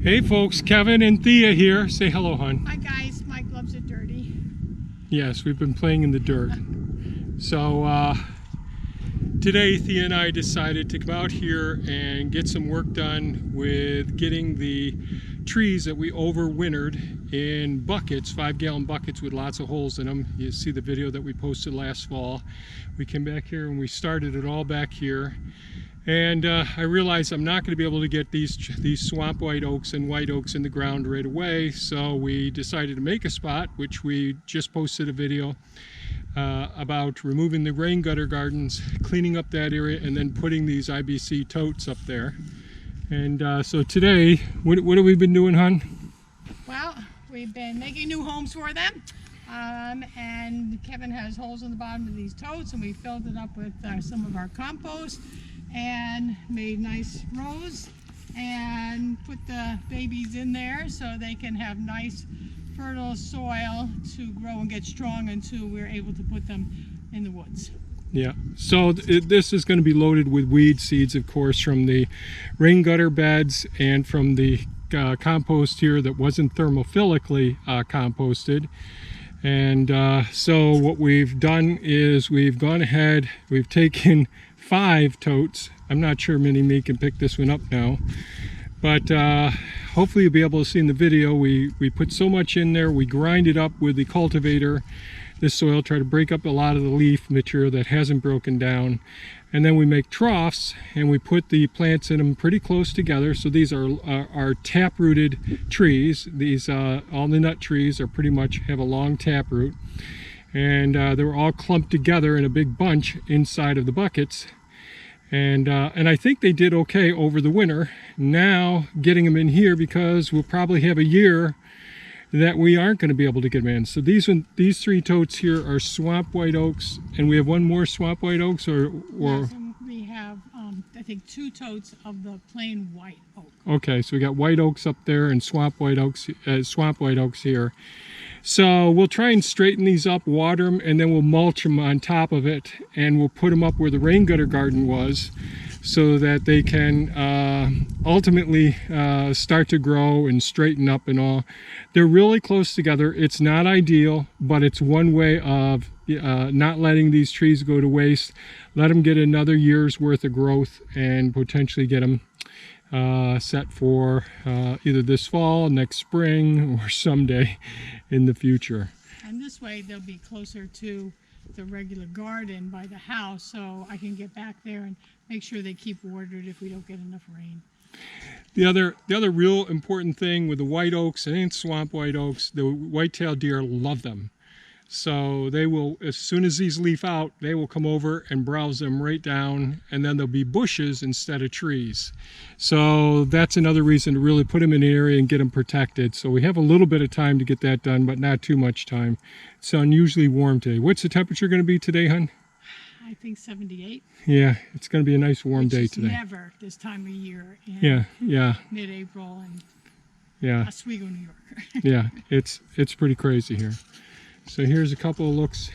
Hey folks, Kevin and Thea here. Say hello, hon. Hi guys, my gloves are dirty. Yes, we've been playing in the dirt. So today Thea and I decided to come out here and get some work done with getting the trees that we overwintered in buckets, 5-gallon buckets with lots of holes in them. You see the video that we posted last fall. We came back here and we started it all back here. And I realized I'm not going to be able to get these swamp white oaks and white oaks in the ground right away, so we decided to make a spot, which we just posted a video about removing the rain gutter gardens, cleaning up that area, and then putting these IBC totes up there. And so today, what have we been doing, hon? Well, we've been making new homes for them. And Kevin has holes in the bottom of these totes, and we filled it up with some of our compost and made nice rows and put the babies in there so they can have nice fertile soil to grow and get strong until we're able to put them in the woods. Yeah, so this is going to be loaded with weed seeds, of course, from the rain gutter beds and from the compost here that wasn't thermophilically composted. And so what we've done is we've gone ahead, we've taken 5 totes. I'm not sure Mini Me can pick this one up now, but hopefully you'll be able to see in the video. We put so much in there, we grind it up with the cultivator, this soil, try to break up a lot of the leaf material that hasn't broken down, and then we make troughs and we put the plants in them pretty close together. So these are tap-rooted trees. These all the nut trees are pretty much have a long tap root, and they were all clumped together in a big bunch inside of the buckets. And I think they did okay over the winter. Now getting them in here, because we'll probably have a year that we aren't going to be able to get them in. So these 3 totes here are swamp white oaks, and we have one more swamp white oaks, or Yes, and we have I think 2 totes of the plain white oak. Okay, so we got white oaks up there and swamp white oaks here. So we'll try and straighten these up, water them, and then we'll mulch them on top of it, and we'll put them up where the rain gutter garden was, so that they can ultimately start to grow and straighten up and all. They're really close together. It's not ideal, but it's one way of not letting these trees go to waste. Let them get another year's worth of growth and potentially get them set for either this fall, next spring, or someday in the future. And this way they'll be closer to the regular garden by the house, so I can get back there and make sure they keep watered if we don't get enough rain. The other real important thing with the white oaks and swamp white oaks, the white-tailed deer love them. So they will, as soon as these leaf out, they will come over and browse them right down, and then there'll be bushes instead of trees. So that's another reason to really put them in an area and get them protected. So we have a little bit of time to get that done, but not too much time. It's unusually warm today. What's the temperature going to be today, hon? I think 78. Yeah, it's going to be a nice warm day today. Never this time of year in mid-April in Oswego, New York. Yeah, it's pretty crazy here. So here's a couple of looks.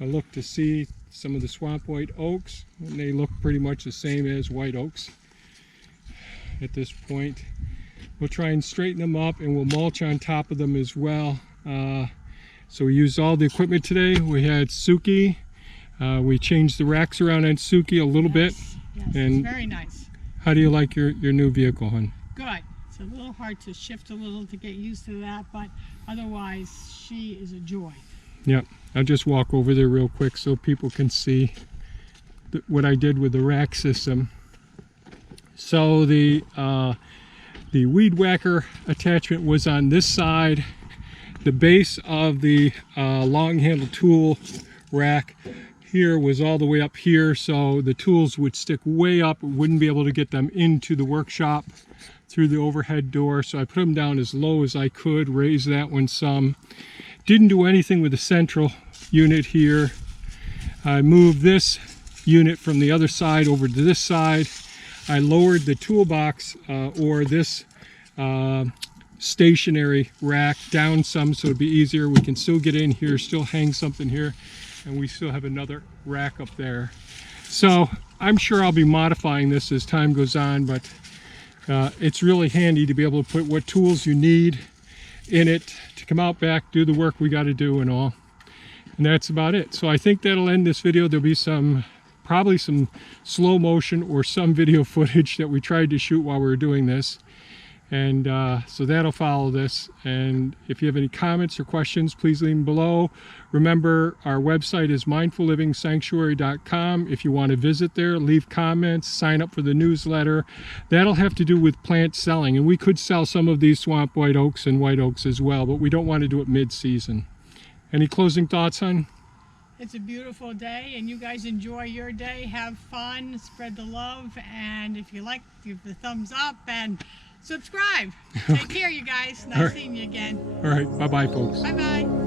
A look to see some of the swamp white oaks, and they look pretty much the same as white oaks at this point. We'll try and straighten them up, and we'll mulch on top of them as well. So we used all the equipment today. We had Suki. We changed the racks around on Suki a little bit. Yes, and it's very nice. How do you like your new vehicle, hon? Good. It's a little hard to shift a little to get used to that, but otherwise she is a joy. Yep. I'll just walk over there real quick so people can see what I did with the rack system. So the weed whacker attachment was on this side. The base of the long handle tool rack here was all the way up here, so the tools would stick way up. We wouldn't be able to get them into the workshop through the overhead door, so I put them down as low as I could, raise that one some. Didn't do anything with the central unit here. I moved this unit from the other side over to this side. I lowered the toolbox or this stationary rack down some so it'd be easier. We can still get in here, still hang something here, and we still have another rack up there. So I'm sure I'll be modifying this as time goes on, but It's really handy to be able to put what tools you need in it to come out back, do the work we got to do and all. And that's about it. So I think that'll end this video. There'll be probably some slow motion or some video footage that we tried to shoot while we were doing this. And so that'll follow this. And if you have any comments or questions, please leave them below. Remember, our website is mindfullivingsanctuary.com. If you want to visit there, leave comments, sign up for the newsletter. That'll have to do with plant selling. And we could sell some of these swamp white oaks and white oaks as well, but we don't want to do it mid-season. Any closing thoughts, hon? It's a beautiful day, and you guys enjoy your day. Have fun, spread the love, and if you like, give the thumbs up and subscribe. Take care, you guys. Nice seeing you again. All right. Bye-bye, folks. Bye-bye.